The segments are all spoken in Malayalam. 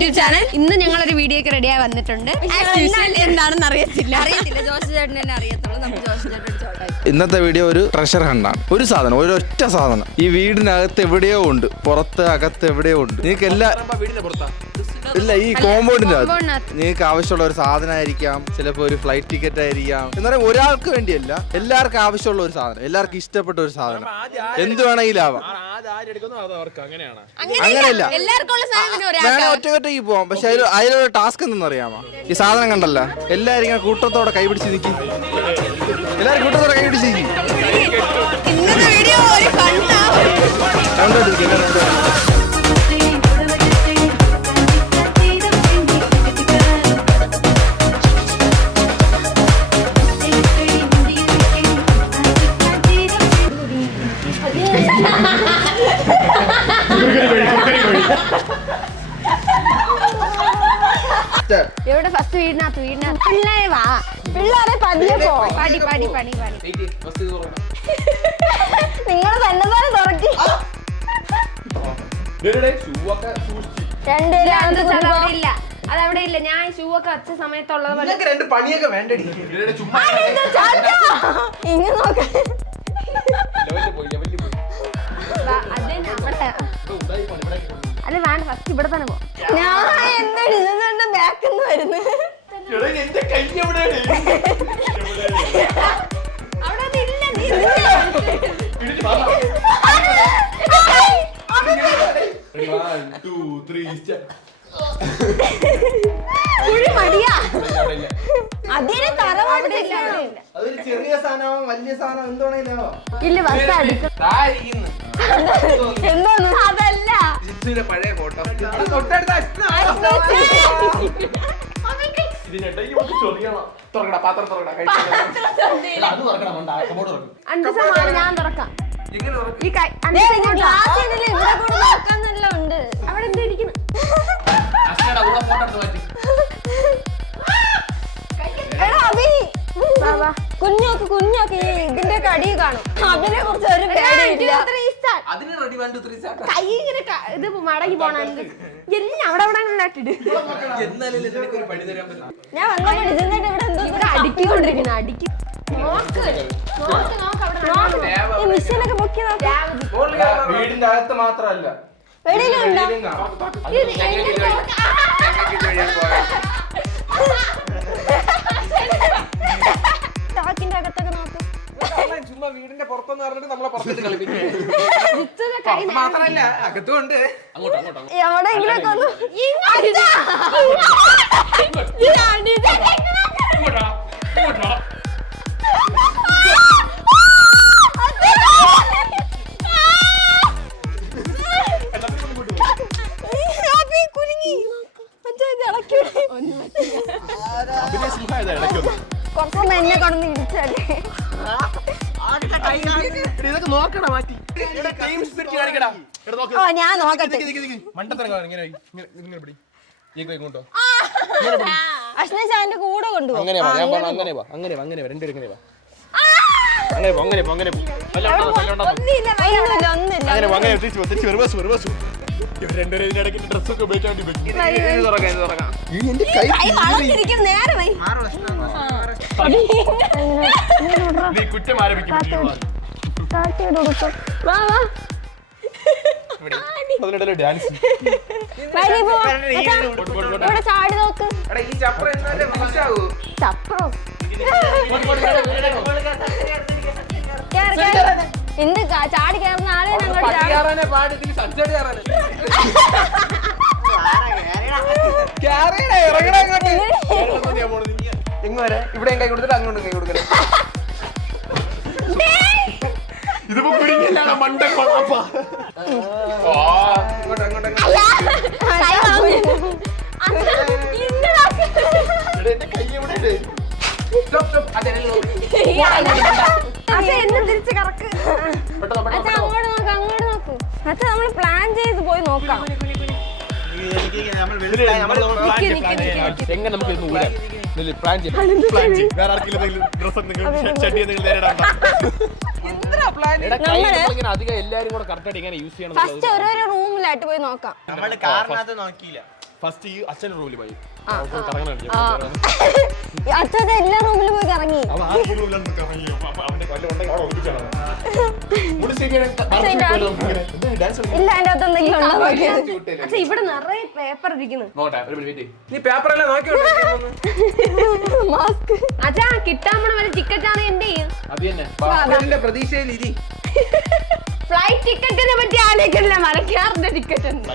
YouTube channel. ഇന്ന് ഞങ്ങളൊരു വീഡിയോ ഒക്കെ റെഡിയായി വന്നിട്ടുണ്ട്. എന്താണെന്ന് അറിയത്തില്ല. ജോസ് ചേട്ടൻ തന്നെ അറിയത്തുള്ളൂ. നമുക്ക് ജോസ് ചേട്ടൻ ചോട്ടായി. ഇന്നത്തെ വീഡിയോ ഒരു ട്രഷർ ഹണ്ടാണ്. ഒരു സാധനം, ഒരൊറ്റ സാധനം ഈ വീടിനകത്ത് എവിടെയോ ഉണ്ട്, പുറത്ത് അകത്ത് എവിടെയോ ഉണ്ട്. നിങ്ങൾക്ക് ഇല്ല, ഈ കോമ്പൗണ്ടിന്റെ അകത്ത് നിങ്ങൾക്ക് ആവശ്യമുള്ള ഒരു സാധനമായിരിക്കാം, ചിലപ്പോൾ ഒരു ഫ്ലൈറ്റ് ടിക്കറ്റ് ആയിരിക്കാം. എന്നാലും ഒരാൾക്ക് വേണ്ടിയല്ല, എല്ലാവർക്കും ആവശ്യമുള്ള ഒരു സാധനം, എല്ലാവർക്കും ഇഷ്ടപ്പെട്ട ഒരു സാധനം, എന്ത് വേണമെങ്കിലും ആവാം. അങ്ങനെയല്ല, വേണേ ഒറ്റയ്ക്ക് പോവാം. പക്ഷെ അതിലൊരു ടാസ്ക് എന്തെന്നറിയാമോ? ഈ സാധനം കണ്ടല്ല, എല്ലാവരും ഇങ്ങനെ കൂട്ടത്തോടെ കൈപിടിച്ച് നിൽക്കും. എല്ലാവരും കൂട്ടത്തോടെ കൈപിടിച്ച് നിൽക്കും. എവിടെ ഫസ്റ്റ് വീടിനകത്ത് പിള്ളേരെ വാ, പിള്ളേരെ പതിയെ പോ. പടി പടി പടി പടി നിങ്ങൾ തന്നെ തുറക്കി. ഇല്ല, അതവിടെ ഇല്ല. ഞാൻ ഷൂ ഒക്കെ വച്ച സമയത്തുള്ളത് പോലെ ഇങ്ങനെ നോക്ക. അല്ല വേണ്ട, ഫസ്റ്റ് ഇവിടെ തന്നെ പോ. ഞാൻ എന്താ ഇതെന്താ ബാക്കിന്ന് വരുന്നത്? അവിടെ മടിയാ. അതിന് തറവാടില്ല. ചെറിയ സാധനമോ വലിയ സാധനം എന്താണോ ഇല്ല, ബസ് അടിക്കും. എന്തോന്നു? അതല്ല, പഴയ ഫോട്ടോ. ഞാൻ തുറക്കാം. ഉണ്ട്. അവിടെ എന്താ ഇരിക്കുന്നു? കുഞ്ഞോക്ക് ഇതിന്റെ കടി കാണും. അതിനെ കുറിച്ച് ഒരു പേടിയില്ല. കൈ ഇങ്ങനെ ഇത് മടങ്ങി പോണ എല്ലാം അവിടെ അവിടെ ഇട്ടിട്ട് ഞാൻ വന്നപ്പോ ഇവിടെ അടുക്കിക്കൊണ്ടിരിക്കുന്നു. അടുക്കി മിഷീനൊക്കെ പൊക്കി വീടിന്റെ അകത്ത് മാത്രല്ല, ടാക്കിന്റെ അകത്തൊക്കെ നോക്ക്. ചുമ്മാ വീടിന്റെ പുറത്തെന്ന് പറഞ്ഞിട്ട് നമ്മളെ പുറത്തേക്ക് കളിപ്പിക്കും. മാത്രല്ല അകത്തുണ്ട്. എവിടെ ഇവിടെയൊക്കെ ഒന്ന് കുറച്ചൊന്നും എന്നെ കൊണ്ടൊന്ന് ഇടിച്ചല്ലേ. ഞാൻ നോക്കട്ടെ. അശ്വന്റെ കൂടെ കൊണ്ടുപോകും. ചാടി നോക്ക്. എന്ത് ചാടി കയറുന്ന ആളെ ഇവിടെ കൈ കൊടുത്തിട്ട് അങ്ങോട്ട് കൈ കൊടുക്കണേ. ഇതിപ്പോ പിടിക്കലാണ് മണ്ട. എന്നെ തിരിച്ച് കറക്ക്. അച്ഛാ അങ്ങോട്ട് നോക്ക്, അങ്ങോട്ട് നോക്ക്. അച്ഛാ നമ്മള് പ്ലാൻ ചെയ്ത് പോയി നോക്കാം. എങ്ങനെ നമുക്ക് പ്ലാൻ ചെയ്യാം. ഫസ്റ്റ് ഓരോരോ റൂമിലായിട്ട് പോയി നോക്കാം. നമ്മള് കാറിനകത്ത് നോക്കിയില്ല. ഫസ്റ്റ് ഈ അച്ഛന്റെ റൂമിൽ പോയി അച്ഛൻ എല്ലാ റൂമിലും പോയി കറങ്ങി. ഇല്ല അതിന്റെ അകത്ത് എന്തെങ്കിലും ഉണ്ടോ നോക്കിയത്. അച്ഛാ ഇവിടെ നിറയെ പേപ്പർ ഇരിക്കുന്നു. നീ പേപ്പറെല്ലാം നോക്കി മാസ്ക് അച്ഛാ കിട്ടാൻ പോണ വല്ല ടിക്കറ്റാണ് എന്ത് ചെയ്യും? പ്രതീക്ഷയിൽ ഇരി. ഫ്ലൈറ്റ് ടിക്കറ്റിനെ പറ്റി ആലോചിക്കില്ല, മരക്കാറിന്റെ ടിക്കറ്റ് ഉണ്ട്.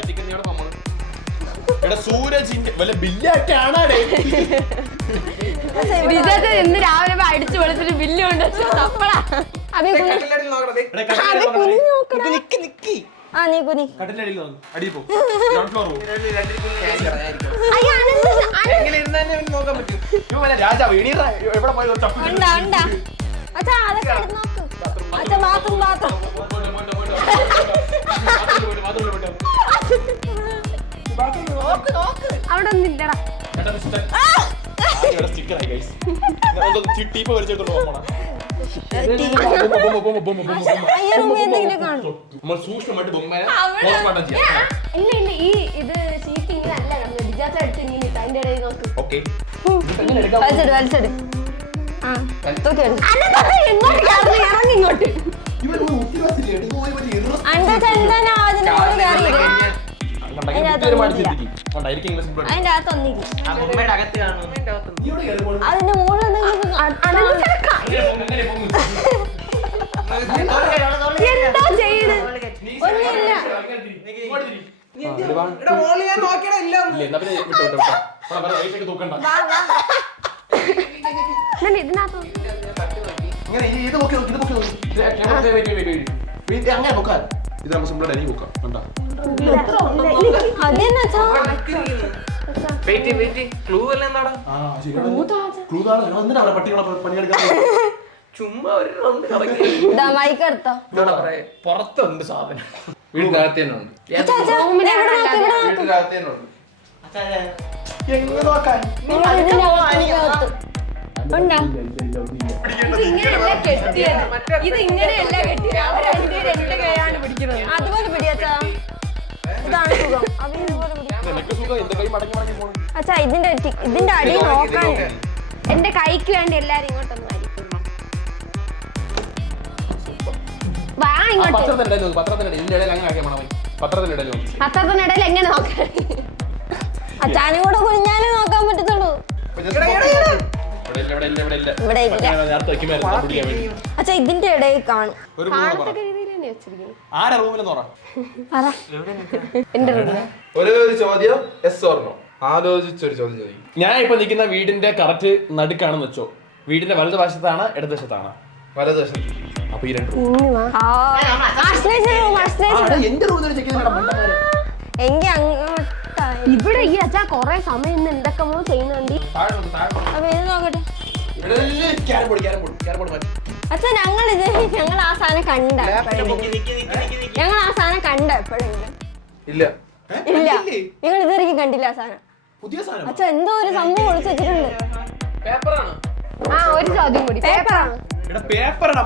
സൂരജിന്റെ വല്ല ബില്ലൊക്കെയാണേ ഇന്ന് രാവിലെ അടിച്ചു വെളുത്തിട്ട് ബില്ല് കൊണ്ട് തപ്പടാ. നീ കുനി അച്ഛാ അതൊക്കെ നോക്ക്. അച്ഛാ ബാത്റൂം അവിടെ ഒന്നില്ലടാ. ഇല്ല ഇല്ല ഈ ഇത് ഷീറ്റ് ഇങ്ങനെ അല്ല ഡിജാച്ച അടിച്ച് ഇങ്ങനെ അതിന്റെ ഇടയിൽ നോക്ക്. വലിച്ചെടു വലിച്ചെടു. ഇറങ്ങി ഇങ്ങോട്ട്. അതിന്റെ അകത്തൊന്നില്ല. അതിന്റെ മുകളിൽ എന്താ ചെയ്ത് ഒന്നുമില്ല. ഇതിനകത്ത് ഇത് നമ്മൾ സിമ്പിൾ അരി നോക്കാം കണ്ടാ പുറത്തുണ്ട് സാധനം. വീടിനകത്ത് തന്നെ ഉണ്ട്. ഇങ്ങനെയല്ല കെട്ടിയത്. ഇത് ഇങ്ങനെയല്ല കെട്ടിയത്. എന്റെ കൈയാണ് പിടിക്കുന്നത്. അതുപോലെ പിടിയച്ചാ. ഇതാണ് സുഖം. അച്ഛാ ഇതിന്റെ അടി നോക്കാൻ എന്റെ കൈക്ക് വേണ്ടി എല്ലാരും ഇങ്ങോട്ടൊന്നും ആയിരിക്കും. പത്രത്തിനിടയിൽ എങ്ങനെ നോക്കാൻ? അച്ഛാനും കൂടെ കുഞ്ഞാലും നോക്കാൻ പറ്റത്തുള്ളൂ. ഇവിടെ ഇല്ല. അച്ഛാ ഇതിന്റെ ഇടയിൽ കാണും. കാണത്തക്ക രീതിയിൽ തന്നെ വെച്ചിരിക്കുന്നു. എന്റെ റൂമിൽ ഒരു ചോദ്യം yes or no. ആലോചിച്ചൊരു ചോദ്യം ചോദിക്കും. ഞാൻ ഇപ്പൊ നിൽക്കുന്ന വീടിന്റെ കറക്റ്റ് നടുക്കാണെന്ന് വെച്ചോ. വീടിന്റെ വലതുവശത്താണ് ഇടതുവശത്താണ്? വലതുവശം. അപ്പൊ ഈ രണ്ട് എങ്കിൽ അങ്ങോട്ടായി. ഇവിടെ ഈ അച്ഛാ കൊറേ സമയം ഇന്ന് എന്തൊക്കെ ചെയ്യുന്നുണ്ട്. അപ്പൊ ഇത് നോക്കട്ടെ അച്ഛാ. ഞങ്ങൾ ആ സാധനം കണ്ട എപ്പോഴെങ്കിലും? ഇല്ല ഇല്ല നിങ്ങൾ ഇതുവരെയും കണ്ടില്ല ആ സാധനം. അച്ഛാ എന്തോ ഒരു സംഭവം ഒളിച്ചു വെച്ചിട്ടുണ്ട്. ആ ഒരു ചോദ്യം കൂടി. പേപ്പറാണ്. പേപ്പറാ.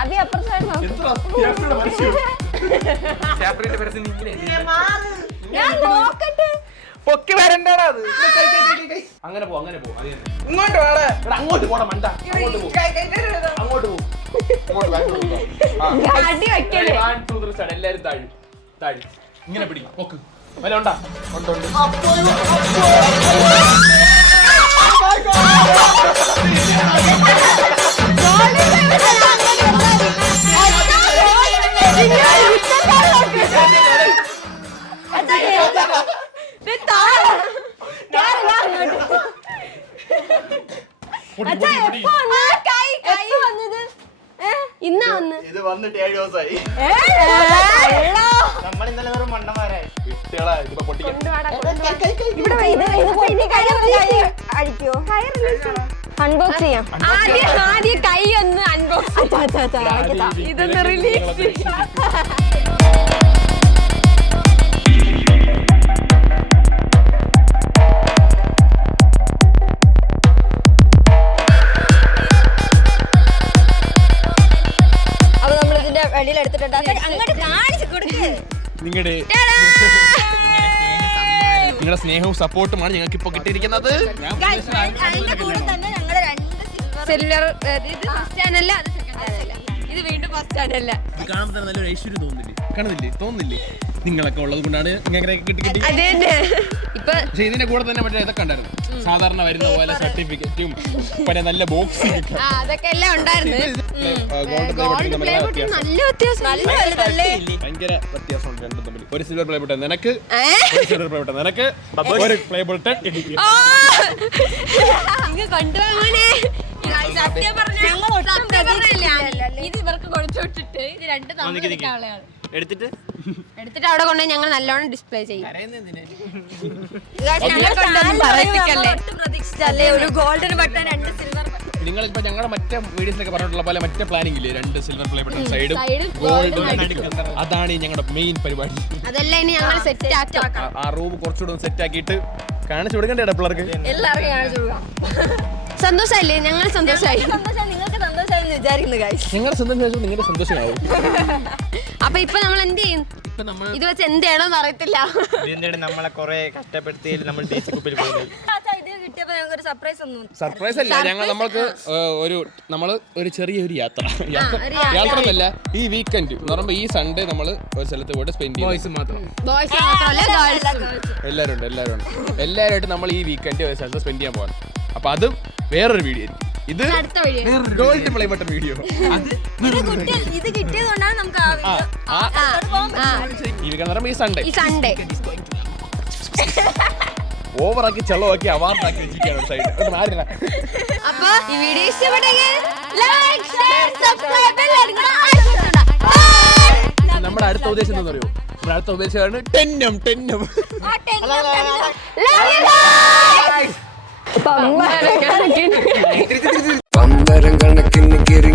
അഭി അപ്പുറത്തായിരുന്നു. ഞാൻ നോക്കട്ടെ. പൊക്കി വരണ്ടാടാ അത്. അങ്ങനെ പോ അങ്ങനെ പോ. ഇങ്ങോട്ട് വാടാ. അങ്ങോട്ട് പോടാ മണ്ട. അങ്ങോട്ട് പോ. അടി വെക്കല്ലേ. എല്ലാരും താഴി താഴി ഇങ്ങനെ പിടി നോക്ക്. വല്ല ഉണ്ടാ ഉണ്ട്. ഇന്നാ വന്ന് ഇത് വന്നിട്ട് 7 ദിവസമായി. അൺബോക്സ് ചെയ്യാം. ആദ്യം കൈ ഒന്ന് അൺബോക്സ്. ഇതൊന്ന് റിലീസ്. അപ്പൊ നമ്മൾ ഇതിന്റെ വെളിയിൽ എടുത്തിട്ടുണ്ട്. അങ്ങോട്ട് കാണിച്ചു നിങ്ങളുടെ സ്നേഹവും സപ്പോർട്ടുമാണ് ഞങ്ങൾക്ക് ഇപ്പൊ കിട്ടിയിരിക്കുന്നത്. സിൽവർ ഇത് ഫസ്റ്റ് ചാനൽ അത് സെക്കൻഡ് ചാനൽ ഇത് വീണ്ടും ഫസ്റ്റ് ചാനൽ കാണുമ്പോൾ തന്നെ നല്ലൊരു ഐശ്വര്യം തോന്നുന്നില്ലേ? നിങ്ങളൊക്കെ ഉള്ളത് കൊണ്ടാണ് ഇങ്ങനെ കിട്ടി. ഇപ്പൊ പക്ഷെ ഇതിന്റെ കൂടെ തന്നെ മറ്റേ ഇതൊക്കെ ഉണ്ടായിരുന്നു, സാധാരണ വരുന്ന പോലെ സർട്ടിഫിക്കറ്റും പിന്നെ നല്ല ബോക്സും അതൊക്കെ എല്ലാം ഉണ്ടായിരുന്നു. നല്ല വ്യത്യാസം, ഭയങ്കര വ്യത്യാസമുണ്ട് രണ്ടും തമ്മിൽ. ഒരു സിൽവർ പ്ലേ ബട്ടൺ നിനക്ക്, ഒരു സിൽവർ പ്ലേ ബട്ടൺ നിനക്ക്, ഒരു പ്ലേ ബട്ടൺ എനിക്ക്. ഇത് ഇവർക്ക് കൊടുത്തു വിട്ടിട്ട് ഇത് രണ്ട് തമ്മിലാണ് എടുത്തിട്ട് അവിടെ കൊണ്ടുപോയി ഞങ്ങൾ നല്ലോണം ഡിസ്പ്ലേ ചെയ്യും. പ്രതീക്ഷിച്ചല്ലേ ഒരു ഗോൾഡൻ ബട്ടൺ, രണ്ട് സിൽവർ ബട്ടൺ. നിങ്ങളിപ്പോ ഞങ്ങളുടെ മറ്റേ വീഡിയോസിലൊക്കെ പറഞ്ഞിട്ടുള്ള പോലെ മറ്റേ പ്ലാനിംഗ് ഇല്ലേ, 2 സിൽവർ പ്ലേ ബട്ടൺ സൈഡും ഗോൾഡ്, അതാണ് ഞങ്ങളുടെ മെയിൻ പരിപാടി. അതെല്ലാം ഇനി ഞങ്ങൾ സെറ്റ് ആക്കാം. ആ റൂം കുറച്ചുകൂടെ സെറ്റ് ആക്കിയിട്ട് കാണിച്ചു കൊടുക്കണ്ടേ പിള്ളേർക്ക്? എല്ലാവർക്കും കാണിച്ചു കൊടുക്കാം. സന്തോഷായില്ലേ? ഞങ്ങൾ സന്തോഷമായി. നിങ്ങൾക്ക് സന്തോഷമായി വിചാരിക്കുന്നു. നിങ്ങളുടെ സന്തോഷം നിങ്ങളുടെ സന്തോഷമാവും. അപ്പൊ ഇപ്പൊ നമ്മൾ എന്ത് ചെയ്യും? ഇത് വെച്ച് എന്ത് ചെയ്യണമെന്ന് അറിയത്തില്ല. നമ്മളെ കുറെ കഷ്ടപ്പെടുത്തിയിൽ നമ്മൾ DC കുപ്പിൽ പോയി. സർപ്രൈസ് അല്ല, നമ്മൾക്ക് ഒരു ചെറിയൊരു യാത്ര എന്നല്ല, ഈ വീക്കെൻഡ് എന്ന് പറയുമ്പോൾ ഈ സൺഡേ നമ്മൾ ഒരു സ്ഥലത്ത് പോയിട്ട് സ്പെൻഡ് ചെയ്യും. എല്ലാവരുമായിട്ട് നമ്മൾ ഈ വീക്കെൻഡ് ഒരു സ്ഥലത്ത് സ്പെൻഡ് ചെയ്യാൻ പോകാൻ. അപ്പൊ അത് വേറൊരു വീഡിയോ ആയിരിക്കും. ഇത് ഗോൾഡ് പ്ലേ ബട്ടൺ വീഡിയോ. ഇത് കിട്ടിയതുകൊണ്ടാണ് നമുക്ക് ഈ സൺഡേ ഓവറാക്കി ചെലവാക്കി അവാർഡാക്കി വെച്ചിരിക്കുകയാണ് സൈഡ്. അപ്പൊ ഈ വീഡിയോ ഇഷ്ടപ്പെട്ടെങ്കിൽ ലൈക്ക്, ഷെയർ, സബ്സ്ക്രൈബ് നമ്മുടെ അടുത്ത ഉദ്ദേശം എന്താ അറിയോ? നമ്മുടെ അടുത്ത ഉദ്ദേശമാണ് ടെന്നും. പമ്പരം കണക്കിന്